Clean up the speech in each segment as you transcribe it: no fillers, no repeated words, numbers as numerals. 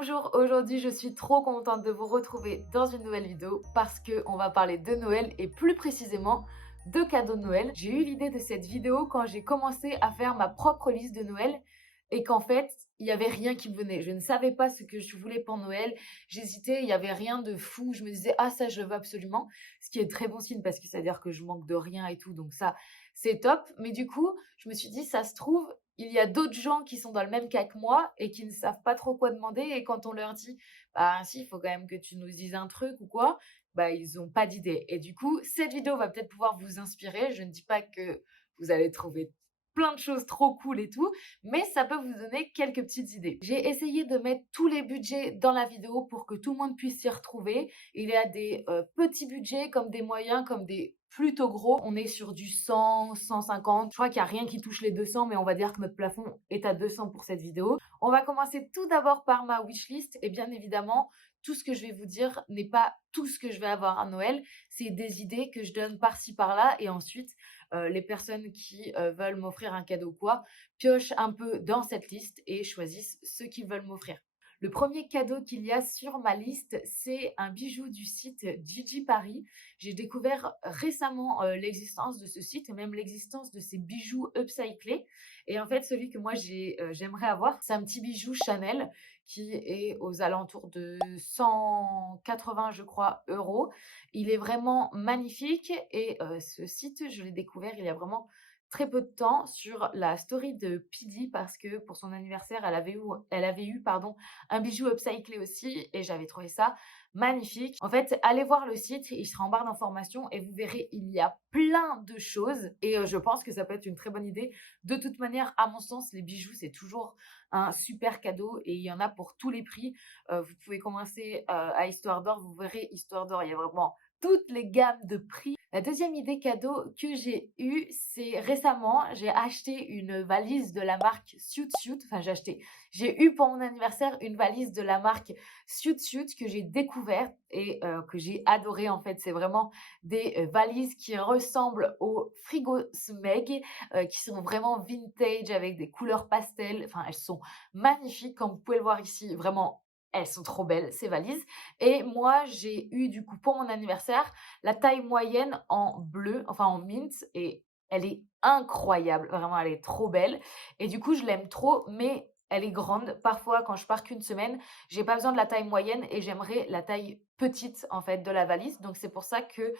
Bonjour, aujourd'hui je suis trop contente de vous retrouver dans une nouvelle vidéo parce qu'on va parler de Noël et plus précisément de cadeaux de Noël. J'ai eu l'idée de cette vidéo quand j'ai commencé à faire ma propre liste de Noël et qu'en fait il n'y avait rien qui me venait. Je ne savais pas ce que je voulais pour Noël, j'hésitais, il n'y avait rien de fou. Je me disais ah ça je le veux absolument, ce qui est très bon signe parce que ça veut dire que je manque de rien et tout, donc ça c'est top. Mais du coup je me suis dit ça se trouve il y a d'autres gens qui sont dans le même cas que moi et qui ne savent pas trop quoi demander et quand on leur dit: «Bah si, il faut quand même que tu nous dises un truc ou quoi», bah, ils ont pas d'idée et du coup, cette vidéo va peut-être pouvoir vous inspirer. Je ne dis pas que vous allez trouver plein de choses trop cool et tout, mais ça peut vous donner quelques petites idées. J'ai essayé de mettre tous les budgets dans la vidéo pour que tout le monde puisse s'y retrouver. Il y a des, petits budgets comme des moyens, comme des plutôt gros. On est sur du 100, 150. Je crois qu'il y a rien qui touche les 200, mais on va dire que notre plafond est à 200 pour cette vidéo. On va commencer tout d'abord par ma wishlist et bien évidemment, tout ce que je vais vous dire n'est pas tout ce que je vais avoir à Noël. C'est des idées que je donne par-ci par-là et ensuite, les personnes qui, veulent m'offrir un cadeau ou quoi, piochent un peu dans cette liste et choisissent ce qu'ils veulent m'offrir. Le premier cadeau qu'il y a sur ma liste, c'est un bijou du site Gigi Paris. J'ai découvert récemment l'existence de ce site et même l'existence de ces bijoux upcyclés. Et en fait, celui que moi j'aimerais avoir, c'est un petit bijou Chanel qui est aux alentours de 180, je crois, euros. Il est vraiment magnifique et ce site, je l'ai découvert il y a vraiment très peu de temps sur la story de Pidi parce que pour son anniversaire, elle avait eu pardon, un bijou upcyclé aussi et j'avais trouvé ça magnifique. En fait, allez voir le site, il sera en barre d'informations et vous verrez, il y a plein de choses et je pense que ça peut être une très bonne idée. De toute manière, à mon sens, les bijoux, c'est toujours un super cadeau et il y en a pour tous les prix. Vous pouvez commencer à Histoire d'Or, vous verrez Histoire d'Or, il y a vraiment toutes les gammes de prix. La deuxième idée cadeau que j'ai eue, c'est récemment, j'ai acheté une valise de la marque Suit Suit. Enfin, j'ai eu pour mon anniversaire une valise de la marque Suit Suit que j'ai découverte et que j'ai adoré en fait. C'est vraiment des valises qui ressemblent au frigo Smeg, qui sont vraiment vintage avec des couleurs pastel. Enfin, elles sont magnifiques comme vous pouvez le voir ici. Vraiment, elles sont trop belles, ces valises. Et moi, j'ai eu du coup pour mon anniversaire la taille moyenne en bleu, enfin en mint, et elle est incroyable. Vraiment, elle est trop belle. Et du coup, je l'aime trop, mais elle est grande. Parfois, quand je pars qu'une semaine, j'ai pas besoin de la taille moyenne et j'aimerais la taille petite en fait de la valise. Donc c'est pour ça que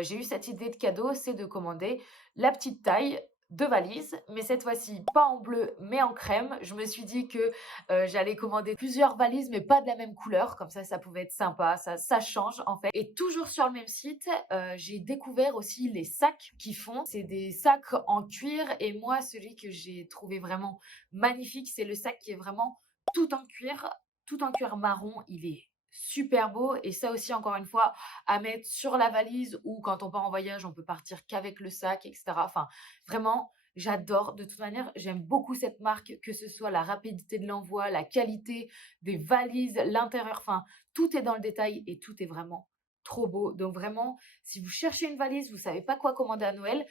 j'ai eu cette idée de cadeau, c'est de commander la petite taille de valise, mais cette fois-ci pas en bleu mais en crème. Je me suis dit que j'allais commander plusieurs valises, mais pas de la même couleur. Comme ça pouvait être sympa. Ça change en fait. Et toujours sur le même site, j'ai découvert aussi les sacs qu'ils font. C'est des sacs en cuir. Et moi, celui que j'ai trouvé vraiment magnifique, c'est le sac qui est vraiment tout en cuir, tout en cuir marron. Il est super beau. Et ça aussi, encore une fois, à mettre sur la valise ou quand on part en voyage, on peut partir qu'avec le sac, etc. Enfin, vraiment, j'adore. De toute manière, j'aime beaucoup cette marque, que ce soit la rapidité de l'envoi, la qualité des valises, l'intérieur, enfin, tout est dans le détail et tout est vraiment trop beau. Donc vraiment, si vous cherchez une valise, vous savez pas quoi commander à Noël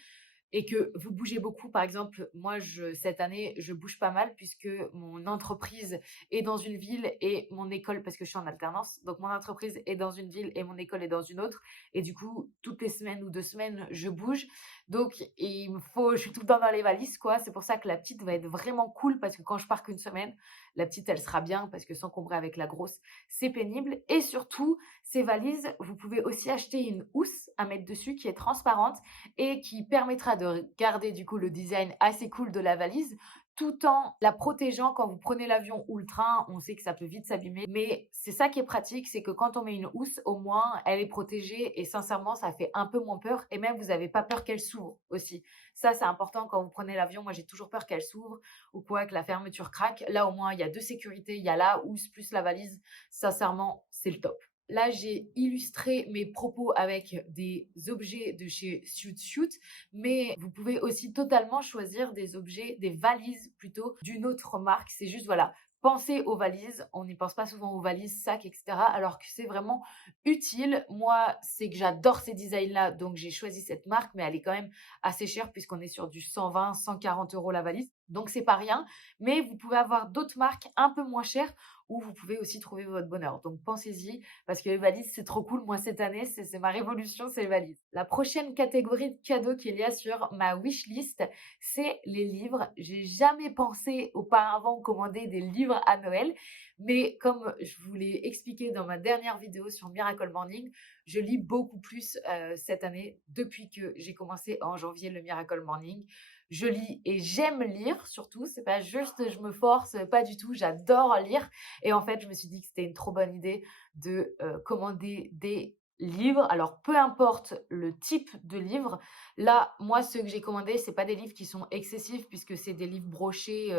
et que vous bougez beaucoup, par exemple, moi, cette année, je bouge pas mal puisque mon entreprise est dans une ville et mon école, parce que je suis en alternance, donc mon entreprise est dans une ville et mon école est dans une autre. Et du coup, toutes les semaines ou 2 semaines, je bouge. Donc, je suis tout le temps dans les valises, quoi. C'est pour ça que la petite va être vraiment cool parce que quand je pars qu'une semaine, la petite, elle sera bien parce que s'encombrer avec la grosse, c'est pénible. Et surtout, ces valises, vous pouvez aussi acheter une housse à mettre dessus qui est transparente et qui permettra de garder du coup le design assez cool de la valise tout en la protégeant quand vous prenez l'avion ou le train. On sait que ça peut vite s'abîmer, mais c'est ça qui est pratique, c'est que quand on met une housse, au moins elle est protégée et sincèrement ça fait un peu moins peur et même vous n'avez pas peur qu'elle s'ouvre aussi. Ça c'est important quand vous prenez l'avion. Moi j'ai toujours peur qu'elle s'ouvre ou quoi, que la fermeture craque. Là au moins il y a deux sécurités, il y a la housse plus la valise. Sincèrement c'est le top. Là, j'ai illustré mes propos avec des objets de chez Suit Suit, mais vous pouvez aussi totalement choisir des objets, des valises plutôt, d'une autre marque. C'est juste, voilà, pensez aux valises. On n'y pense pas souvent aux valises, sacs, etc. Alors que c'est vraiment utile. Moi, c'est que j'adore ces designs-là, donc j'ai choisi cette marque, mais elle est quand même assez chère puisqu'on est sur du 120, 140 euros la valise. Donc c'est pas rien, mais vous pouvez avoir d'autres marques un peu moins chères où vous pouvez aussi trouver votre bonheur. Donc pensez-y parce que les valises c'est trop cool. Moi cette année c'est ma révolution, c'est les valises. La prochaine catégorie de cadeaux qu'il y a sur ma wishlist, c'est les livres. J'ai jamais pensé auparavant commander des livres à Noël, mais comme je vous l'ai expliqué dans ma dernière vidéo sur Miracle Morning, je lis beaucoup plus cette année depuis que j'ai commencé en janvier le Miracle Morning. Je lis et j'aime lire surtout, c'est pas juste je me force, pas du tout, j'adore lire. Et en fait, je me suis dit que c'était une trop bonne idée de commander des livres. Alors, peu importe le type de livre. Là, moi, ceux que j'ai commandés, c'est pas des livres qui sont excessifs puisque c'est des livres brochés.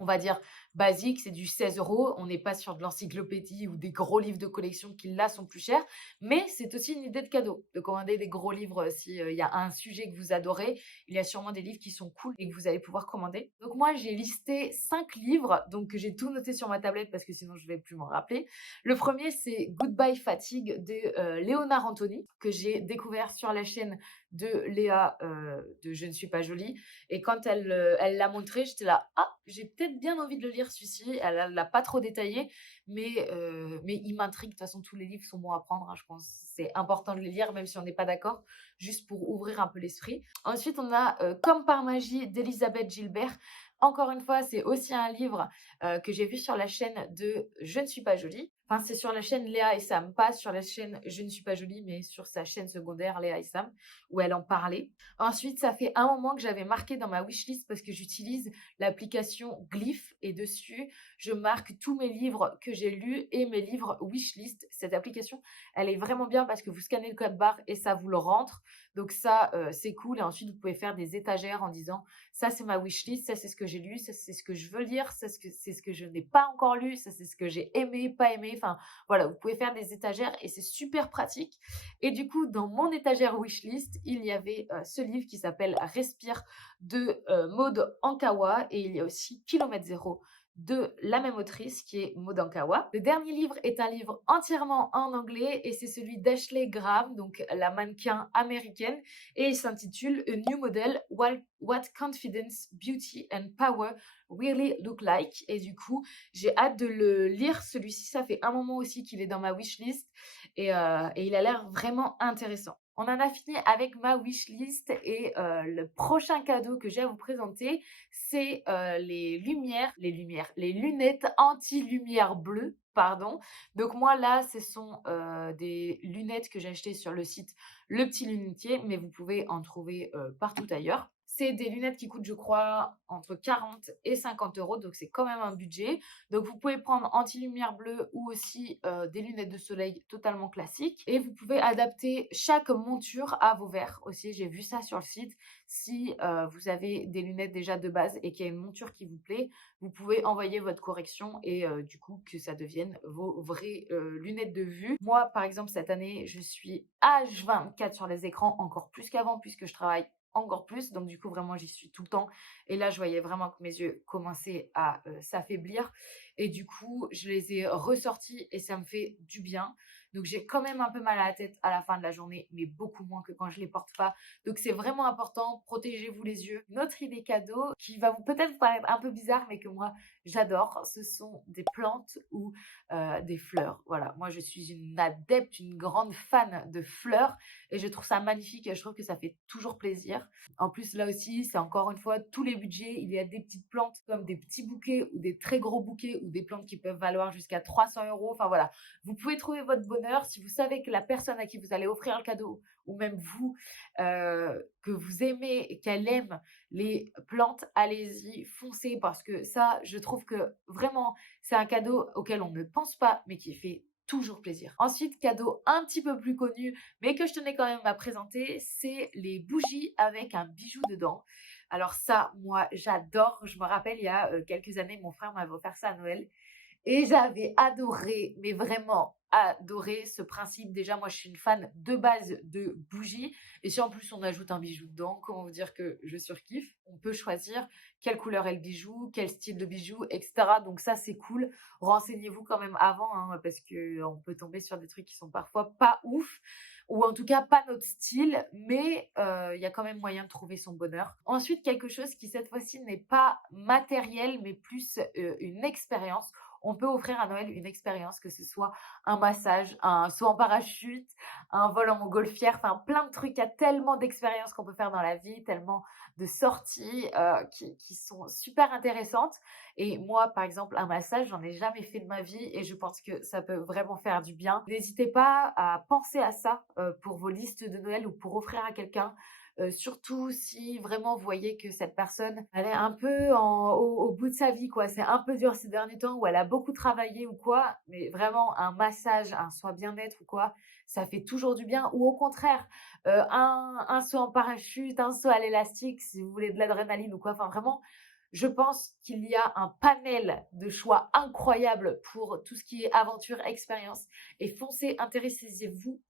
On va dire basique, c'est du 16 euros. On n'est pas sur de l'encyclopédie ou des gros livres de collection qui là sont plus chers, mais c'est aussi une idée de cadeau de commander des gros livres si il y a un sujet que vous adorez. Il y a sûrement des livres qui sont cool et que vous allez pouvoir commander. Donc moi j'ai listé 5 livres, donc j'ai tout noté sur ma tablette parce que sinon je vais plus m'en rappeler. Le premier c'est Goodbye Fatigue de Léonard Anthony que j'ai découvert sur la chaîne de Léa de Je ne suis pas jolie. Et quand elle l'a montré, j'étais là, ah, j'ai peut-être bien envie de le lire celui-ci. Elle l'a pas trop détaillé, mais il m'intrigue. De toute façon, tous les livres sont bons à prendre, hein, je pense. C'est important de les lire, même si on n'est pas d'accord, juste pour ouvrir un peu l'esprit. Ensuite, on a Comme par magie d'Elisabeth Gilbert. Encore une fois, c'est aussi un livre que j'ai vu sur la chaîne de Je ne suis pas jolie. Enfin, c'est sur la chaîne Léa et Sam, pas sur la chaîne Je ne suis pas jolie, mais sur sa chaîne secondaire Léa et Sam, où elle en parlait. Ensuite, ça fait un moment que j'avais marqué dans ma wishlist parce que j'utilise l'application Glyph et dessus, je marque tous mes livres que j'ai lus et mes livres wishlist. Cette application, elle est vraiment bien parce que vous scannez le code barre et ça vous le rentre. Donc ça, c'est cool. Et ensuite, vous pouvez faire des étagères en disant ça, c'est ma wishlist, ça, c'est ce que j'ai lu, ça, c'est ce que je veux lire, ça, c'est ce que je n'ai pas encore lu, ça, c'est ce que j'ai aimé, pas aimé. Enfin, voilà, vous pouvez faire des étagères et c'est super pratique. Et du coup, dans mon étagère wishlist, il y avait ce livre qui s'appelle Respire de Maud Ankawa et il y a aussi Kilomètre Zéro de la même autrice qui est Maud Ankawa. Le dernier livre est un livre entièrement en anglais et c'est celui d'Ashley Graham, donc la mannequin américaine, et il s'intitule A New Model, What Confidence, Beauty and Power Really Look Like. Et du coup, j'ai hâte de le lire. Celui-ci, ça fait un moment aussi qu'il est dans ma wishlist et il a l'air vraiment intéressant. On en a fini avec ma wishlist et le prochain cadeau que j'ai à vous présenter, c'est les lunettes anti-lumière bleue, pardon. Donc moi là, ce sont des lunettes que j'ai achetées sur le site Le Petit Lunetier, mais vous pouvez en trouver partout ailleurs. C'est des lunettes qui coûtent, je crois, entre 40 et 50 euros, donc c'est quand même un budget. Donc vous pouvez prendre anti-lumière bleue ou aussi des lunettes de soleil totalement classiques. Et vous pouvez adapter chaque monture à vos verres aussi. J'ai vu ça sur le site. Si vous avez des lunettes déjà de base et qu'il y a une monture qui vous plaît, vous pouvez envoyer votre correction et du coup que ça devienne vos vraies lunettes de vue. Moi, par exemple, cette année, je suis H24 sur les écrans, encore plus qu'avant puisque je travaille encore plus. Donc du coup, vraiment, j'y suis tout le temps. Et là, je voyais vraiment que mes yeux commençaient à s'affaiblir. Et du coup, je les ai ressortis et ça me fait du bien. Donc j'ai quand même un peu mal à la tête à la fin de la journée, mais beaucoup moins que quand je les porte pas. Donc c'est vraiment important, protégez-vous les yeux. Notre idée cadeau, qui va vous peut-être paraître un peu bizarre, mais que moi j'adore, ce sont des plantes ou des fleurs. Voilà, moi je suis une adepte, une grande fan de fleurs et je trouve ça magnifique et je trouve que ça fait toujours plaisir. En plus là aussi, c'est encore une fois tous les budgets. Il y a des petites plantes comme des petits bouquets ou des très gros bouquets ou des plantes qui peuvent valoir jusqu'à 300 euros. Enfin voilà, vous pouvez trouver votre bonheur si vous savez que la personne à qui vous allez offrir le cadeau ou même vous, que vous aimez et qu'elle aime les plantes, allez-y, foncez parce que ça, je trouve que vraiment, c'est un cadeau auquel on ne pense pas, mais qui fait toujours plaisir. Ensuite, cadeau un petit peu plus connu, mais que je tenais quand même à présenter, c'est les bougies avec un bijou dedans. Alors ça, moi, j'adore. Je me rappelle, il y a quelques années, mon frère m'avait offert ça à Noël. Et j'avais adoré, mais vraiment adoré ce principe. Déjà, moi, je suis une fan de base de bougies. Et si en plus on ajoute un bijou dedans, comment vous dire que je surkiffe. On peut choisir quelle couleur est le bijou, quel style de bijou, etc. Donc ça, c'est cool. Renseignez-vous quand même avant, hein, parce qu'on peut tomber sur des trucs qui sont parfois pas ouf. ou en tout cas pas notre style, mais il y a quand même moyen de trouver son bonheur. Ensuite, quelque chose qui cette fois-ci n'est pas matériel, mais plus une expérience. On peut offrir à Noël une expérience, que ce soit un massage, un saut en parachute, un vol en montgolfière, enfin plein de trucs. Il y a tellement d'expériences qu'on peut faire dans la vie, tellement de sorties qui sont super intéressantes. Et moi, par exemple, un massage, j'en ai jamais fait de ma vie et je pense que ça peut vraiment faire du bien. N'hésitez pas à penser à ça pour vos listes de Noël ou pour offrir à quelqu'un. Surtout si vraiment vous voyez que cette personne, elle est un peu au bout de sa vie, quoi. C'est un peu dur ces derniers temps où elle a beaucoup travaillé ou quoi. Mais vraiment, un massage, un soin bien-être ou quoi, ça fait toujours du bien. Ou au contraire, un saut en parachute, un saut à l'élastique, si vous voulez de l'adrénaline ou quoi. Enfin, vraiment, je pense qu'il y a un panel de choix incroyables pour tout ce qui est aventure, expérience. Et foncez, intéressez-y-vous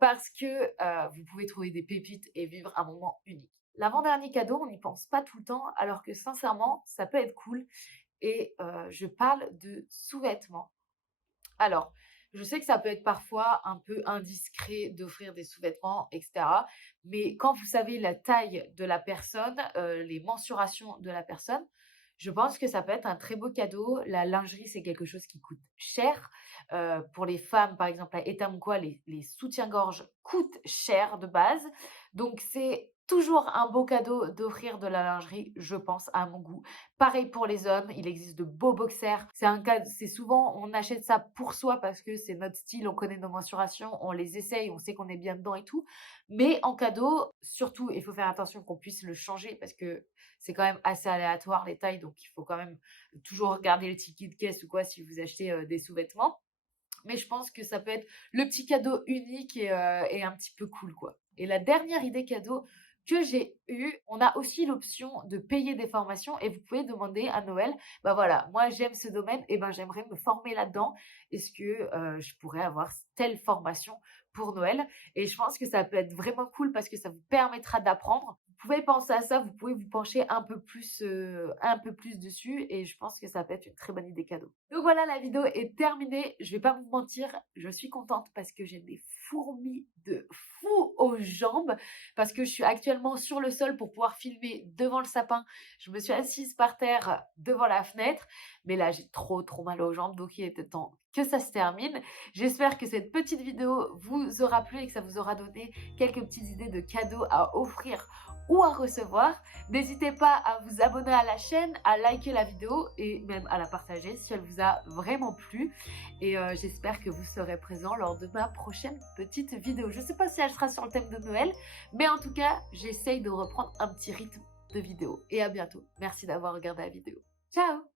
parce que vous pouvez trouver des pépites et vivre un moment unique. L'avant-dernier cadeau, on n'y pense pas tout le temps, alors que sincèrement, ça peut être cool. Et je parle de sous-vêtements. Alors, je sais que ça peut être parfois un peu indiscret d'offrir des sous-vêtements, etc. Mais quand vous savez la taille de la personne, les mensurations de la personne, je pense que ça peut être un très beau cadeau. La lingerie, c'est quelque chose qui coûte cher. Pour les femmes, par exemple, à Etamquois, les soutiens-gorge coûtent cher de base. Donc, c'est toujours un beau cadeau d'offrir de la lingerie, je pense, à mon goût. Pareil pour les hommes, il existe de beaux boxers. C'est souvent, on achète ça pour soi parce que c'est notre style, on connaît nos mensurations, on les essaye, on sait qu'on est bien dedans et tout. Mais en cadeau, surtout, il faut faire attention qu'on puisse le changer parce que c'est quand même assez aléatoire les tailles, donc il faut quand même toujours regarder le ticket de caisse ou quoi si vous achetez des sous-vêtements. Mais je pense que ça peut être le petit cadeau unique et un petit peu cool, quoi. Et la dernière idée cadeau que j'ai eue, on a aussi l'option de payer des formations et vous pouvez demander à Noël, bah voilà, moi j'aime ce domaine et ben j'aimerais me former là-dedans. Est-ce que je pourrais avoir telle formation pour Noël? Et je pense que ça peut être vraiment cool parce que ça vous permettra d'apprendre. Vous pouvez penser à ça, vous pouvez vous pencher un peu plus dessus et je pense que ça peut être une très bonne idée cadeau. Donc voilà, la vidéo est terminée. Je vais pas vous mentir, je suis contente parce que j'ai des fourmis de fou aux jambes parce que je suis actuellement sur le sol pour pouvoir filmer devant le sapin. Je me suis assise par terre devant la fenêtre, mais là j'ai trop mal aux jambes, donc il était temps que ça se termine. J'espère que cette petite vidéo vous aura plu et que ça vous aura donné quelques petites idées de cadeaux à offrir ou à recevoir. N'hésitez pas à vous abonner à la chaîne, à liker la vidéo et même à la partager si elle vous a vraiment plu. Et j'espère que vous serez présent lors de ma prochaine petite vidéo. Je ne sais pas si elle sera sur le thème de Noël, mais en tout cas, j'essaye de reprendre un petit rythme de vidéo. Et à bientôt. Merci d'avoir regardé la vidéo. Ciao!